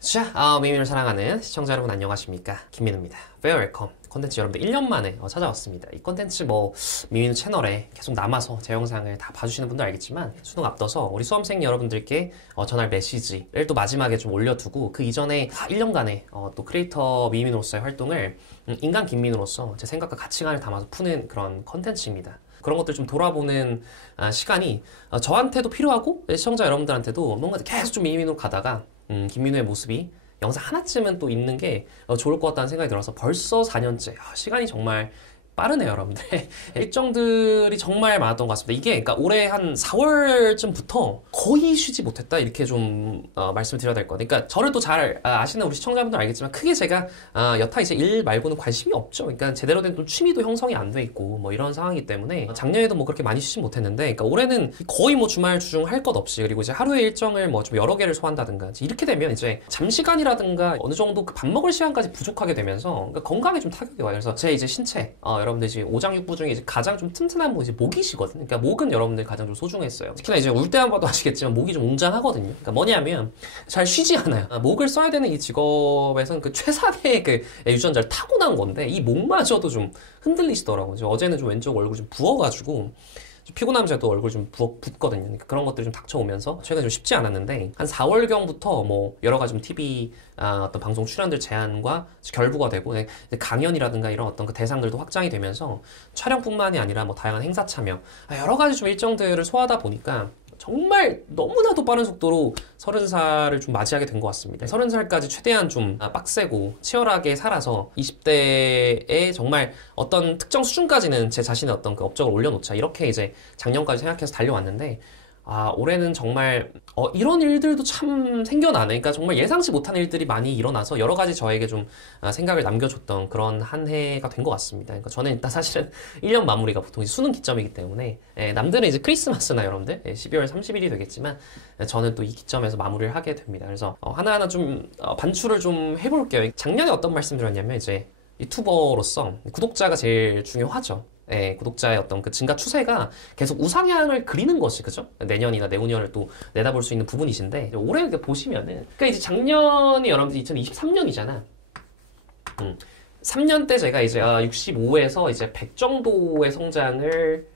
자, 미민을 사랑하는 시청자 여러분 안녕하십니까? 김민우입니다. Very welcome. 콘텐츠 여러분들 1년 만에 찾아왔습니다. 이 콘텐츠 미민우 채널에 계속 남아서 제 영상을 다 봐주시는 분도 알겠지만 수능 앞둬서 우리 수험생 여러분들께 전할 메시지를 또 마지막에 좀 올려두고 그 이전에 1년간의 또 크리에이터 미민으로서의 활동을 인간 김민우로서 제 생각과 가치관을 담아서 푸는 그런 콘텐츠입니다. 그런 것들 좀 돌아보는 시간이 저한테도 필요하고 시청자 여러분들한테도 뭔가 계속 좀 미민으로 가다가 김민우의 모습이 영상 하나쯤은 또 있는 게 좋을 것 같다는 생각이 들어서 벌써 4년째 시간이 정말 빠르네요, 여러분들. 일정들이 정말 많았던 것 같습니다. 이게 그러니까 올해 한 4월쯤부터 거의 쉬지 못했다 이렇게 좀 말씀을 드려야 될 것 같아요. 그러니까 저를 또 잘 아시는 우리 시청자분들 알겠지만 크게 제가 여타 이제 일 말고는 관심이 없죠. 그러니까 제대로 된 또 취미도 형성이 안 돼 있고 이런 상황이기 때문에 작년에도 그렇게 많이 쉬지 못했는데, 그러니까 올해는 거의 주말 주중 할 것 없이, 그리고 이제 하루의 일정을 좀 여러 개를 소화한다든가 이렇게 되면 이제 잠시간이라든가 어느 정도 그 밥 먹을 시간까지 부족하게 되면서 그러니까 건강에 좀 타격이 와요. 그래서 제 이제 신체 여러분들 이제 오장육부 중에 이제 가장 좀 튼튼한 이제 목이시거든요. 그러니까 목은 여러분들 가장 좀 소중했어요. 특히나 이제 울 때만 봐도 아시겠지만 목이 좀 웅장하거든요. 그러니까 뭐냐면 잘 쉬지 않아요. 목을 써야 되는 이 직업에서는 그 최상의 그 유전자를 타고난 건데 이 목마저도 좀 흔들리시더라고요. 어제는 좀 왼쪽 얼굴 좀 부어가지고 피곤하면 제가 또 얼굴 좀 붓거든요. 그러니까 그런 것들이 좀 닥쳐오면서 최근에 좀 쉽지 않았는데, 한 4월경부터 여러 가지 좀 TV 어떤 방송 출연들 제한과 결부가 되고 강연이라든가 이런 어떤 그 대상들도 확장이 되면서 촬영뿐만이 아니라 다양한 행사 참여 여러 가지 좀 일정들을 소화하다 보니까 정말 너무나도 빠른 속도로 30살을 좀 맞이하게 된 것 같습니다. 30살까지 최대한 좀 빡세고 치열하게 살아서 20대에 정말 어떤 특정 수준까지는 제 자신의 어떤 그 업적을 올려놓자 이렇게 이제 작년까지 생각해서 달려왔는데, 올해는 정말 이런 일들도 참 생겨나네. 그러니까 정말 예상치 못한 일들이 많이 일어나서 여러 가지 저에게 좀 생각을 남겨줬던 그런 한 해가 된 것 같습니다. 그러니까 저는 일단 사실은 1년 마무리가 보통 이제 수능 기점이기 때문에, 남들은 이제 크리스마스나 여러분들 12월 30일이 되겠지만 저는 또 이 기점에서 마무리를 하게 됩니다. 그래서 하나하나 좀 반출을 좀 해볼게요. 작년에 어떤 말씀 드렸냐면, 이제 유튜버로서 구독자가 제일 중요하죠. 구독자의 어떤 그 증가 추세가 계속 우상향을 그리는 것이, 그죠? 내년이나 내후년을 또 내다볼 수 있는 부분이신데, 올해 보시면은, 그러니까 이제 작년이 여러분들 2023년이잖아. 3년 때 제가 이제 65에서 이제 100 정도의 성장을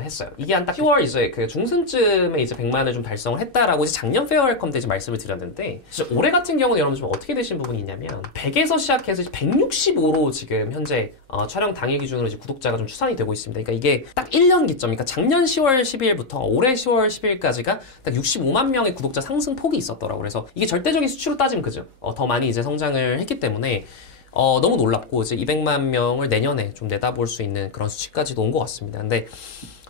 했어요. 이게 한 딱 10월 이제 그 중순쯤에 이제 100만을 좀 달성을 했다라고 이제 작년 페어웰컴 때 이제 말씀을 드렸는데, 올해 같은 경우는 여러분 좀 어떻게 되신 부분이 있냐면 100에서 시작해서 165로 지금 현재 촬영 당일 기준으로 이제 구독자가 좀 추산이 되고 있습니다. 그러니까 이게 딱 1년 기점, 그러니까 작년 10월 12일부터 올해 10월 10일까지가 딱 65만 명의 구독자 상승 폭이 있었더라고요. 그래서 이게 절대적인 수치로 따지면 그죠? 더 많이 이제 성장을 했기 때문에 너무 놀랍고, 이제 200만 명을 내년에 좀 내다볼 수 있는 그런 수치까지도 온 것 같습니다. 근데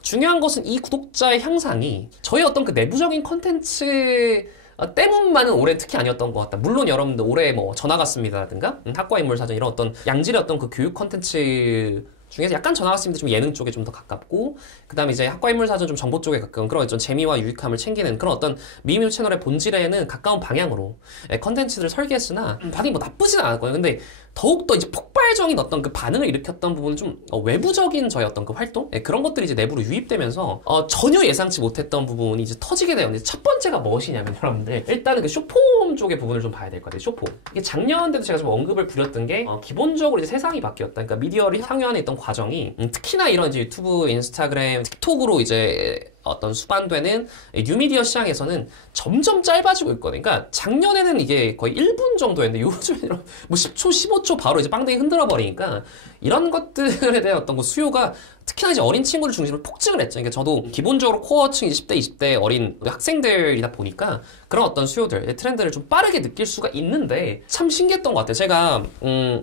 중요한 것은 이 구독자의 향상이 저희 어떤 그 내부적인 컨텐츠 때문만은 올해 특히 아니었던 것 같다. 물론 여러분들 올해 전화 갔습니다라든가 학과 인물 사전 이런 어떤 양질의 어떤 그 교육 컨텐츠 중에서 약간 전화 갔습니다 좀 예능 쪽에 좀 더 가깝고, 그 다음에 이제 학과 인물 사전 좀 정보 쪽에 가까운 그런 어떤 재미와 유익함을 챙기는 그런 어떤 미미누 채널의 본질에는 가까운 방향으로 컨텐츠들을 설계했으나 반응이 나쁘진 않았거든요. 근데 더욱더 이제 폭발적인 어떤 그 반응을 일으켰던 부분은 좀 외부적인 저의 어떤 그 활동? 그런 것들이 이제 내부로 유입되면서 전혀 예상치 못했던 부분이 이제 터지게 돼요. 근데 첫 번째가 무엇이냐면 여러분들, 일단은 그 쇼폼 쪽의 부분을 좀 봐야 될 것 같아요. 쇼폼. 이게 작년에도 제가 좀 언급을 부렸던 게 기본적으로 이제 세상이 바뀌었다. 그러니까 미디어를 상용화하는 있던 과정이 특히나 이런 이제 유튜브, 인스타그램, 틱톡으로 이제 어떤 수반되는 뉴미디어 시장에서는 점점 짧아지고 있거든요. 그러니까 작년에는 이게 거의 1분 정도였는데 요즘에는 10초, 15초 바로 이제 빵댕이 흔들어 버리니까 이런 것들에 대한 어떤 그 수요가 특히나 이제 어린 친구들 중심으로 폭증을 했죠. 그러니까 저도 기본적으로 코어층 10대, 20대 어린 학생들이다 보니까 그런 어떤 수요들, 트렌드를 좀 빠르게 느낄 수가 있는데 참 신기했던 것 같아요. 제가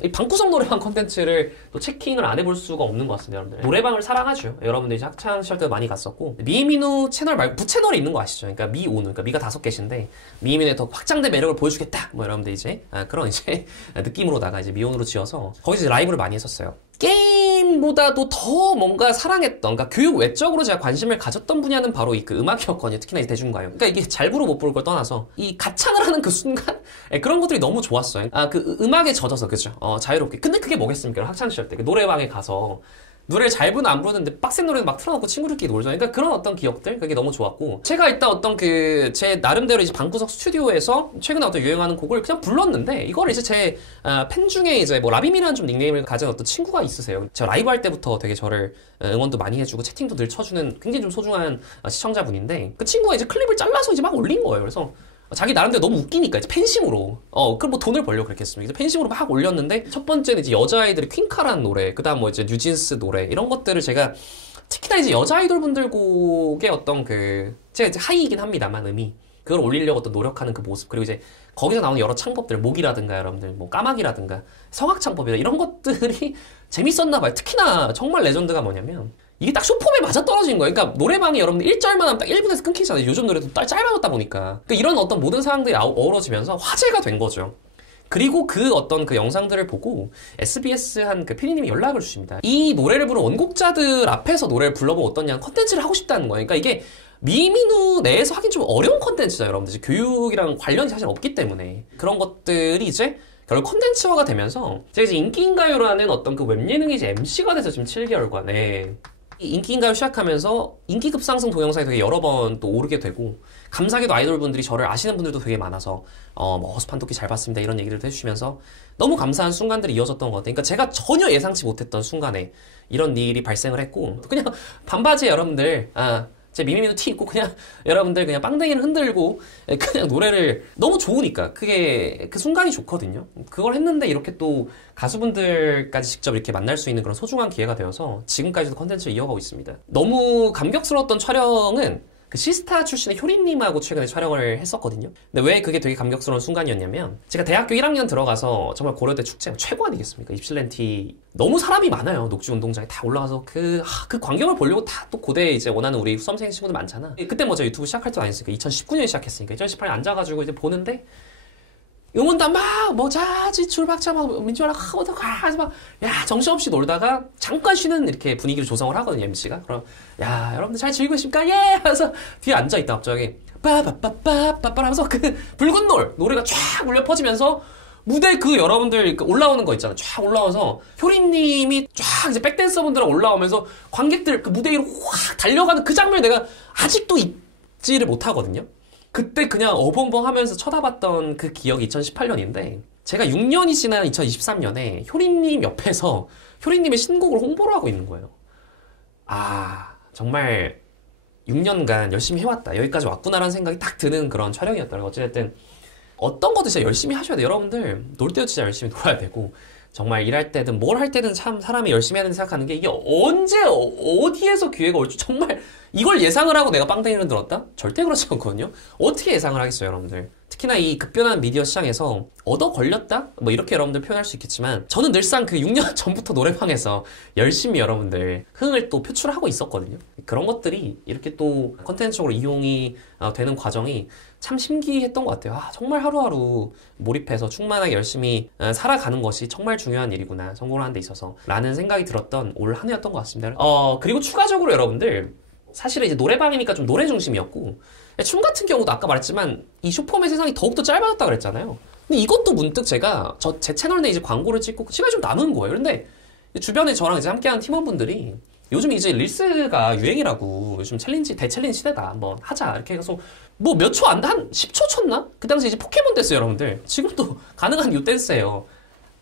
이 방구석 노래방 콘텐츠를 또 체킹을 안 해볼 수가 없는 것 같습니다, 여러분들. 노래방을 사랑하죠. 여러분들 이제 학창 시절 때 많이 갔었고, 미민우 채널 말고 부채널이 있는 거 아시죠? 그러니까 미오는, 그러니까 미가 5개신데 미민우의 더 확장된 매력을 보여주겠다. 여러분들 이제 그런 이제 느낌으로다가 이제 미온으로 지어서 거기서 이제 라이브를 많이 했었어요. 게임보다도 더 뭔가 사랑했던, 그러니까 교육 외적으로 제가 관심을 가졌던 분야는 바로 이 그 음악이었거든요. 특히나 이 대중가요. 그러니까 이게 잘 부르 못 부를 걸 떠나서 이 가창을 하는 그 순간 그런 것들이 너무 좋았어요. 그 음악에 젖어서, 그죠? 자유롭게. 근데 그게 뭐겠습니까? 학창시절 때 그 노래방에 가서 노래를 잘 부르는 안 부르는데 빡센 노래도 막 틀어놓고 친구들끼리 놀잖아요. 그러니까 그런 어떤 기억들 그게 너무 좋았고 제가 이따 어떤 그 제 나름대로 이제 방구석 스튜디오에서 최근에 어떤 유행하는 곡을 그냥 불렀는데 이걸 이제 제 팬 중에 이제 뭐 라빔이라는 좀 닉네임을 가진 어떤 친구가 있으세요. 제가 라이브 할 때부터 되게 저를 응원도 많이 해주고 채팅도 늘 쳐주는 굉장히 좀 소중한 시청자분인데 그 친구가 이제 클립을 잘라서 이제 막 올린 거예요. 그래서 자기 나름대로 너무 웃기니까 이제 팬심으로 그럼 뭐 돈을 벌려고 그랬겠습니까? 팬심으로 막 올렸는데 첫 번째는 이제 여자아이들의 퀸카라는 노래, 그다음 뭐 이제 뉴진스 노래 이런 것들을 제가 특히나 이제 여자 아이돌 분들 곡의 어떤 그 제가 이제 하이이긴 합니다만 그걸 올리려고 어떤 노력하는 그 모습 그리고 이제 거기서 나오는 여러 창법들 목이라든가 여러분들 뭐 까마귀라든가 성악 창법이나 이런 것들이 재밌었나 봐요. 특히나 정말 레전드가 뭐냐면 이게 딱 쇼폼에 맞아떨어진 거예요. 그러니까 노래방이 여러분들 1절만 하면 딱 1분에서 끊기잖아요. 요즘 노래도 짧아졌다 보니까. 그러니까 이런 어떤 모든 상황들이 어우러지면서 화제가 된 거죠. 그리고 그 어떤 그 영상들을 보고 SBS 한 그 PD님이 연락을 주십니다. 이 노래를 부른 원곡자들 앞에서 노래를 불러보고 어떠냐 컨텐츠를 하고 싶다는 거예요. 그러니까 이게 미미누 내에서 하긴 좀 어려운 컨텐츠잖아요. 여러분들 교육이랑 관련이 사실 없기 때문에 그런 것들이 이제 결국 컨텐츠화가 되면서 제가 이제 인기인가요라는 어떤 그 웹예능이 이제 MC가 돼서 지금 7개월간에 이 인기인가요 시작하면서 인기 급상승 동영상이 되게 여러 번 또 오르게 되고 감사하게도 아이돌분들이 저를 아시는 분들도 되게 많아서 뭐 허수판도끼 잘 봤습니다 이런 얘기들도 해주시면서 너무 감사한 순간들이 이어졌던 것 같아요. 그러니까 제가 전혀 예상치 못했던 순간에 이런 일이 발생을 했고 그냥 반바지에 여러분들 제 미미미도 티 입고 그냥 여러분들 그냥 빵댕이를 흔들고 그냥 노래를 너무 좋으니까 그게 그 순간이 좋거든요. 그걸 했는데 이렇게 또 가수분들까지 직접 이렇게 만날 수 있는 그런 소중한 기회가 되어서 지금까지도 컨텐츠를 이어가고 있습니다. 너무 감격스러웠던 촬영은 그 시스타 출신의 효린님하고 최근에 촬영을 했었거든요. 근데 왜 그게 되게 감격스러운 순간이었냐면 제가 대학교 1학년 들어가서 정말 고려대 축제 최고 아니겠습니까? 입실렌티 너무 사람이 많아요. 녹지운동장에 다 올라가서 그 광경을 보려고 다 또 고대에 이제 원하는 우리 수험생 친구들 많잖아. 그때 뭐 제가 유튜브 시작할 때 아니었으니까 2019년에 시작했으니까 2018년에 앉아가지고 이제 보는데 응원단 막, 뭐, 자지, 출박자, 막, 민주화랑 하고, 가서 막, 야, 정신없이 놀다가, 잠깐 쉬는 이렇게 분위기를 조성을 하거든요, MC가. 그럼, 야, 여러분들 잘 즐기고 있습니까? 예! 하면서 뒤에 앉아있다, 갑자기. 빠빠빠빠빠빠 하면서 그 붉은 노래가 쫙 울려 퍼지면서, 무대 그 여러분들 올라오는 거 있잖아. 쫙 올라와서, 효린님이 쫙 이제 백댄서분들랑 올라오면서, 관객들 그 무대 위로 확 달려가는 그 장면을 내가 아직도 잊지를 못하거든요. 그때 그냥 어벙벙 하면서 쳐다봤던 그 기억이 2018년인데 제가 6년이 지난 2023년에 효린님 옆에서 효린님의 신곡을 홍보를 하고 있는 거예요. 정말 6년간 열심히 해왔다. 여기까지 왔구나라는 생각이 딱 드는 그런 촬영이었더라고요. 어찌됐든 어떤 것도 진짜 열심히 하셔야 돼요. 여러분들 놀 때도 진짜 열심히 놀아야 되고 정말 일할 때든 뭘 할 때든 참 사람이 열심히 해야 된다고 생각하는 게 이게 언제 어디에서 기회가 올지 정말 이걸 예상을 하고 내가 빵댕이를 들었다? 절대 그렇지 않거든요. 어떻게 예상을 하겠어요, 여러분들. 특히나 이 급변한 미디어 시장에서 얻어 걸렸다? 뭐 이렇게 여러분들 표현할 수 있겠지만 저는 늘상 그 6년 전부터 노래방에서 열심히 여러분들 흥을 또 표출하고 있었거든요. 그런 것들이 이렇게 또 컨텐츠적으로 이용이 되는 과정이 참 신기했던 것 같아요. 정말 하루하루 몰입해서 충만하게 열심히 살아가는 것이 정말 중요한 일이구나. 성공을 하는 데 있어서 라는 생각이 들었던 올 한 해였던 것 같습니다. 그리고 추가적으로 여러분들 사실은 이제 노래방이니까 좀 노래 중심이었고 춤 같은 경우도 아까 말했지만 이 쇼폼의 세상이 더욱더 짧아졌다 그랬잖아요. 근데 이것도 문득 제가 제 채널 내 이제 광고를 찍고 시간이 좀 남은 거예요. 그런데 주변에 저랑 이제 함께하는 팀원분들이 요즘 이제 릴스가 유행이라고 요즘 대챌린지 시대다 한번 하자 이렇게 해서 뭐 몇 초 안 돼? 한 10초 쳤나? 그 당시 이제 포켓몬 댄스 여러분들 지금도 가능한 요 댄스예요.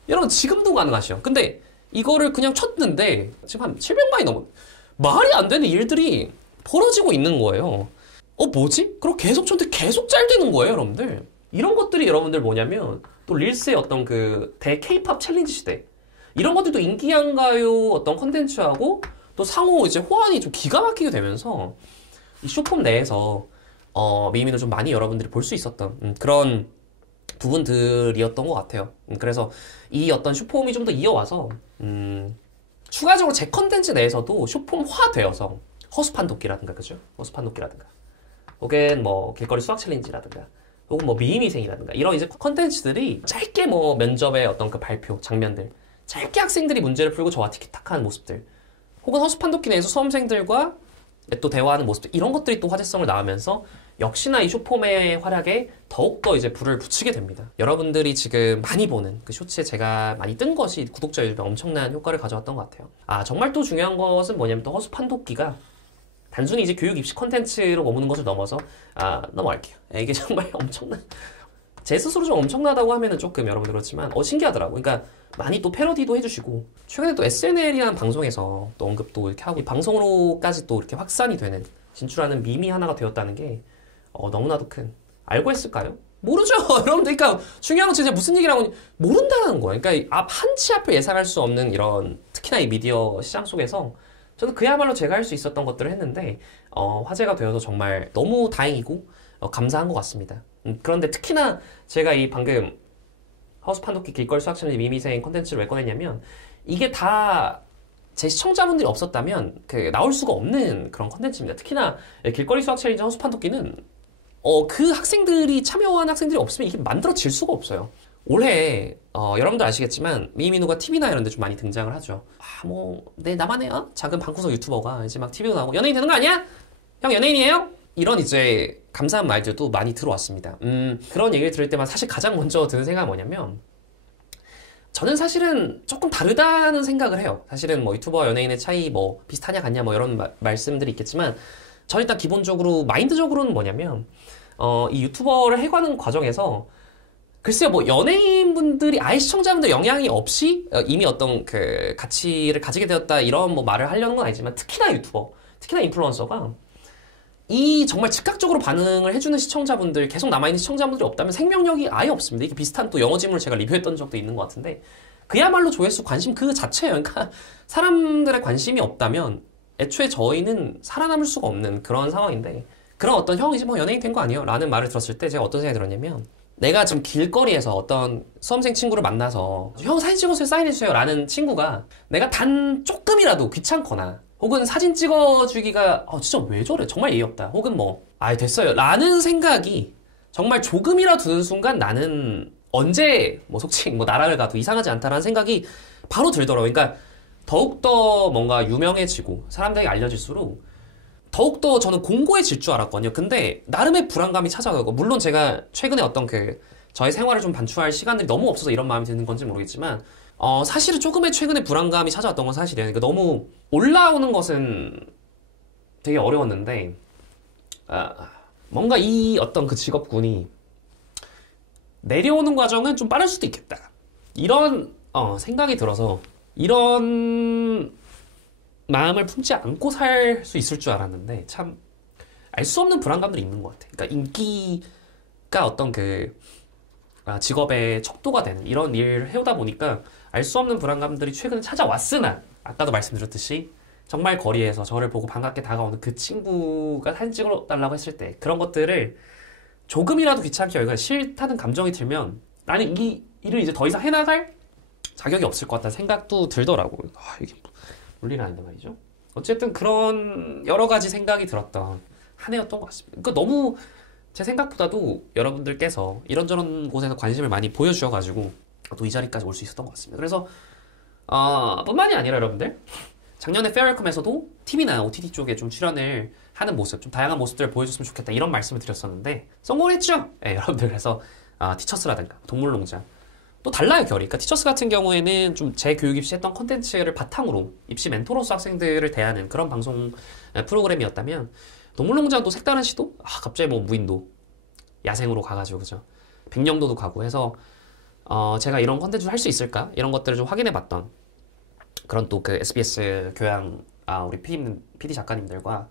여러분 지금도 가능하시죠. 근데 이거를 그냥 쳤는데 지금 한 700만이 넘어 말이 안 되는 일들이 벌어지고 있는 거예요. 뭐지? 그럼 계속 쳤는데 계속 잘 되는 거예요, 여러분들. 이런 것들이 여러분들 뭐냐면 또 릴스의 어떤 그 대 K-팝 챌린지 시대 이런 것들도 인기한가요 어떤 컨텐츠하고 또 상호 이제 호환이 좀 기가 막히게 되면서 이 쇼폼 내에서 미미를 좀 많이 여러분들이 볼 수 있었던 그런 부분들이었던 것 같아요. 그래서 이 어떤 쇼폼이 좀 더 이어와서 추가적으로 제 컨텐츠 내에서도 쇼폼화 되어서 허수판독기라든가 그죠? 허수판독기라든가 혹은 뭐 길거리 수학 챌린지라든가 혹은 뭐 미미생이라든가 이런 이제 컨텐츠들이 짧게 뭐 면접의 어떤 그 발표 장면들 짧게 학생들이 문제를 풀고 저와 티키타카하는 모습들 혹은 허수판독기 내에서 수험생들과 또 대화하는 모습들 이런 것들이 또 화제성을 낳으면서 역시나 이 숏폼의 활약에 더욱더 이제 불을 붙이게 됩니다. 여러분들이 지금 많이 보는 그 쇼츠에 제가 많이 뜬 것이 구독자 유입에 엄청난 효과를 가져왔던 것 같아요. 정말 또 중요한 것은 뭐냐면 또 허수판독기가 단순히 이제 교육 입시 컨텐츠로 머무는 것을 넘어서 넘어갈게요. 이게 정말 엄청난, 제 스스로 좀 엄청나다고 하면은 조금 여러분들 그렇지만 신기하더라고요. 그러니까 많이 또 패러디도 해주시고 최근에 또 SNL이라는 방송에서 또 언급도 이렇게 하고 이 방송으로까지 또 이렇게 확산이 되는 진출하는 밈이 하나가 되었다는 게 너무나도 큰, 알고 했을까요? 모르죠. 여러분들, 그러니까 중요한 건 진짜 무슨 얘기를 하고 모른다는 거예요. 그러니까 한치 앞을 예상할 수 없는 이런, 특히나 이 미디어 시장 속에서 저는 그야말로 제가 할 수 있었던 것들을 했는데 화제가 되어서 정말 너무 다행이고 감사한 것 같습니다. 그런데 특히나 제가 이 방금 허수판독기 길거리 수학 챌린지 미미생 콘텐츠를 왜 꺼냈냐면 이게 다 제 시청자분들이 없었다면 나올 수가 없는 그런 콘텐츠입니다. 특히나 길거리 수학 챌린지 허수판독기는 그 학생들이 참여한 학생들이 없으면 이게 만들어질 수가 없어요. 올해 여러분도 아시겠지만 미미누가 TV나 이런 데 좀 많이 등장을 하죠. 나만의 작은 방구석 유튜버가 이제 막 TV도 나오고 연예인 되는 거 아니야? 형 연예인이에요? 이런 이제 감사한 말들도 많이 들어왔습니다. 그런 얘기를 들을 때만 사실 가장 먼저 드는 생각은 뭐냐면 저는 사실은 조금 다르다는 생각을 해요. 사실은 뭐 유튜버와 연예인의 차이 뭐 비슷하냐 같냐 뭐 이런 말씀들이 있겠지만 저는 일단 기본적으로 마인드적으로는 뭐냐면 이 유튜버를 해가는 과정에서 글쎄요, 뭐 연예인분들이 아예 시청자분들 영향이 없이 이미 어떤 그 가치를 가지게 되었다 이런 뭐 말을 하려는 건 아니지만 특히나 유튜버, 특히나 인플루언서가 이 정말 즉각적으로 반응을 해주는 시청자분들, 계속 남아있는 시청자분들이 없다면 생명력이 아예 없습니다. 이게 비슷한 또 영어 지문을 제가 리뷰했던 적도 있는 것 같은데 그야말로 조회수 관심 그 자체예요. 그러니까 사람들의 관심이 없다면 애초에 저희는 살아남을 수가 없는 그런 상황인데 그런 어떤 형 이제 뭐 연예인 된 거 아니에요? 라는 말을 들었을 때 제가 어떤 생각이 들었냐면 내가 지금 길거리에서 어떤 수험생 친구를 만나서 형 사진 찍어주세요, 사인해주세요 라는 친구가 내가 단 조금이라도 귀찮거나 혹은 사진 찍어주기가 진짜 왜 저래? 정말 예의 없다. 혹은 됐어요 라는 생각이 정말 조금이라도 드는 순간 나는 언제 속칭 나라를 가도 이상하지 않다라는 생각이 바로 들더라고요. 그러니까 더욱더 뭔가 유명해지고 사람들에게 알려질수록 더욱더 저는 공고해질 줄 알았거든요. 근데 나름의 불안감이 찾아가고 물론 제가 최근에 어떤 저의 생활을 좀 반추할 시간들이 너무 없어서 이런 마음이 드는 건지 모르겠지만 사실은 조금의 최근에 불안감이 찾아왔던 건 사실이에요. 그러니까 너무 올라오는 것은 되게 어려웠는데 뭔가 이 어떤 그 직업군이 내려오는 과정은 좀 빠를 수도 있겠다. 이런 생각이 들어서 이런 마음을 품지 않고 살 수 있을 줄 알았는데 참 알 수 없는 불안감들이 있는 것 같아요. 그러니까 인기가 어떤 직업의 척도가 되는 이런 일을 해오다 보니까 알 수 없는 불안감들이 최근에 찾아왔으나 아까도 말씀드렸듯이 정말 거리에서 저를 보고 반갑게 다가오는 그 친구가 사진 찍어달라고 했을 때 그런 것들을 조금이라도 귀찮게 여기가 싫다는 감정이 들면 나는 이 일을 이제 더 이상 해나갈 자격이 없을 것 같다는 생각도 들더라고요. 이게 물리는 아닌데 말이죠. 어쨌든 그런 여러 가지 생각이 들었던 한 해였던 것 같습니다. 그러니까 너무 제 생각보다도 여러분들께서 이런저런 곳에서 관심을 많이 보여주셔가지고 또 이 자리까지 올 수 있었던 것 같습니다. 그래서 뿐만이 아니라 여러분들 작년에 페어웰컴에서도 TV나 OTT 쪽에 좀 출연을 하는 모습, 좀 다양한 모습들을 보여줬으면 좋겠다 이런 말씀을 드렸었는데 성공을 했죠. 네, 여러분들. 그래서 티처스라든가 동물농장 또 달라요, 결이. 그러니까 티처스 같은 경우에는 좀 제 교육 입시 했던 콘텐츠를 바탕으로 입시 멘토로서 학생들을 대하는 그런 방송 프로그램이었다면 동물농장도 색다른 시도? 갑자기 무인도 야생으로 가가지고 그죠? 백령도도 가고 해서 제가 이런 콘텐츠를 할 수 있을까? 이런 것들을 좀 확인해봤던 그런 또 그 SBS 교양 우리 PD 작가님들과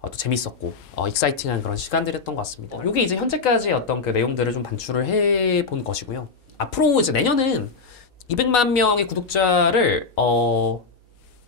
또 재밌었고 익사이팅한 그런 시간들이었던 것 같습니다. 이게 이제 현재까지의 어떤 그 내용들을 좀 반출을 해본 것이고요. 앞으로 이제 내년은 200만 명의 구독자를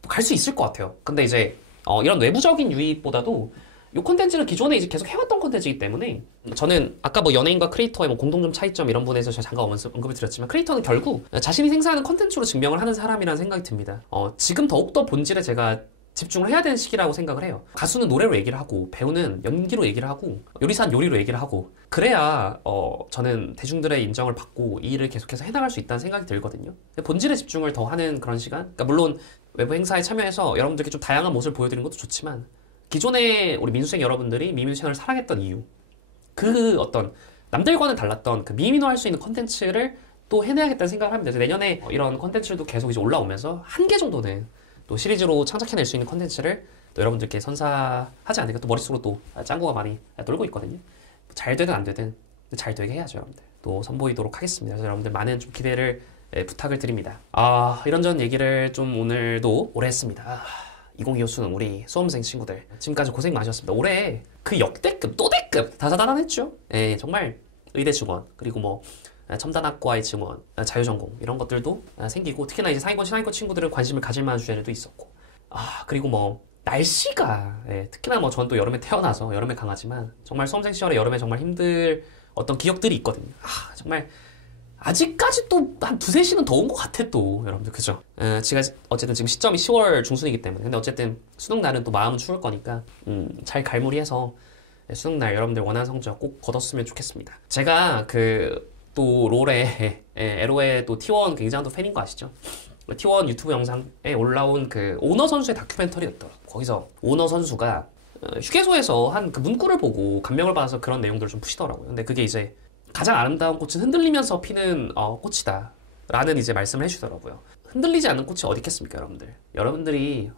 갈 수 있을 것 같아요. 근데 이제 이런 외부적인 유입보다도 이 콘텐츠는 기존에 이제 계속 해왔던 콘텐츠이기 때문에 저는 아까 연예인과 크리에이터의 공통점 차이점 이런 부분에서 제가 잠깐 언급을 드렸지만 크리에이터는 결국 자신이 생산하는 콘텐츠로 증명을 하는 사람이라는 생각이 듭니다. 지금 더욱더 본질에 제가 집중을 해야 되는 시기라고 생각을 해요. 가수는 노래로 얘기를 하고 배우는 연기로 얘기를 하고 요리사는 요리로 얘기를 하고 그래야 저는 대중들의 인정을 받고 이 일을 계속해서 해나갈 수 있다는 생각이 들거든요. 본질에 집중을 더 하는 그런 시간? 그러니까 물론 외부 행사에 참여해서 여러분들께 좀 다양한 모습을 보여드리는 것도 좋지만 기존에 우리 민수생 여러분들이 미민수 채널을 사랑했던 이유 그 어떤 남들과는 달랐던 그 미미노 할 수 있는 컨텐츠를 또 해내야겠다는 생각을 합니다. 그래서 내년에 이런 컨텐츠도 계속 이제 올라오면서 한 개 정도는 또 시리즈로 창작해낼 수 있는 컨텐츠를 또 여러분들께 선사하지 않을까. 또 머릿속으로 또 짱구가 많이 놀고 있거든요. 잘 되든 안 되든 잘 되게 해야죠, 여러분들. 또 선보이도록 하겠습니다. 그래서 여러분들 많은 좀 기대를 부탁을 드립니다. 이런저런 얘기를 좀 오늘도 오래 했습니다. 2025 수능 우리 수험생 친구들 지금까지 고생 많으셨습니다. 올해 그 역대급 또대급 다사다난했죠. 예, 정말 의대 증원 그리고 뭐 첨단학과의 증원, 자유전공 이런 것들도 생기고 특히나 이제 상위권 신하위권 친구들은 관심을 가질 만한 주제들도 있었고 그리고 뭐 날씨가 특히나 뭐 저는 또 여름에 태어나서 여름에 강하지만 정말 수험생 시절에 여름에 정말 힘들 어떤 기억들이 있거든요. 정말 아직까지 또 한 두세 시는 더운 것 같아 또 여러분들 그죠? 제가 어쨌든 지금 시점이 10월 중순이기 때문에 근데 어쨌든 수능 날은 또 마음은 추울 거니까 잘 갈무리해서 수능 날 여러분들 원하는 성적 꼭 거뒀으면 좋겠습니다. 제가 또 롤에 에로의 또 T1 굉장한 또 팬인 거 아시죠? T1 유튜브 영상에 올라온 그 오너 선수의 다큐멘터리였더라고. 거기서 오너 선수가 휴게소에서 한 그 문구를 보고 감명을 받아서 그런 내용들을 좀 푸시더라고요. 근데 그게 이제 가장 아름다운 꽃은 흔들리면서 피는 꽃이다 라는 이제 말씀을 해주더라고요. 흔들리지 않는 꽃이 어디 있겠습니까, 여러분들? 여러분들이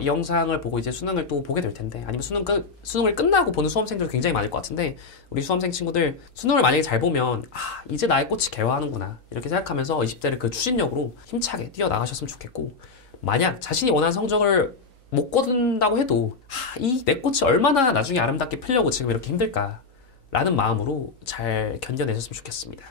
이 영상을 보고 이제 수능을 또 보게 될 텐데 아니면 수능을 끝나고 보는 수험생들 굉장히 많을 것 같은데 우리 수험생 친구들 수능을 만약에 잘 보면 이제 나의 꽃이 개화하는구나 이렇게 생각하면서 20대를 그 추진력으로 힘차게 뛰어나가셨으면 좋겠고 만약 자신이 원하는 성적을 못 거둔다고 해도 이 내 꽃이 얼마나 나중에 아름답게 피려고 지금 이렇게 힘들까 라는 마음으로 잘 견뎌내셨으면 좋겠습니다.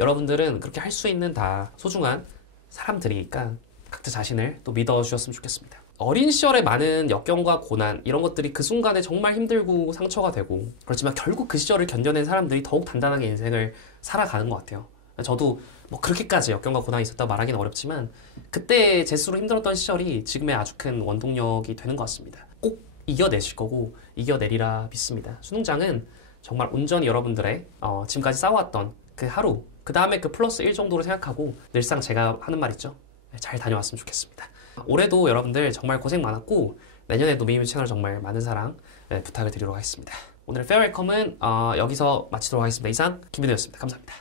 여러분들은 그렇게 할 수 있는 다 소중한 사람들이니까 각자 자신을 또 믿어주셨으면 좋겠습니다. 어린 시절에 많은 역경과 고난 이런 것들이 그 순간에 정말 힘들고 상처가 되고 그렇지만 결국 그 시절을 견뎌낸 사람들이 더욱 단단하게 인생을 살아가는 것 같아요. 저도 뭐 그렇게까지 역경과 고난이 있었다고 말하기는 어렵지만 그때 제 스스로 힘들었던 시절이 지금의 아주 큰 원동력이 되는 것 같습니다. 꼭 이겨내실 거고 이겨내리라 믿습니다. 수능장은 정말 온전히 여러분들의 지금까지 쌓아왔던 그 하루 그 다음에 그 플러스 1 정도로 생각하고 늘상 제가 하는 말 있죠. 잘 다녀왔으면 좋겠습니다. 올해도 여러분들 정말 고생 많았고 내년에도 미미미 채널 정말 많은 사랑 부탁을 드리도록 하겠습니다. 오늘 페어웰컴은 여기서 마치도록 하겠습니다. 이상 김민호였습니다. 감사합니다.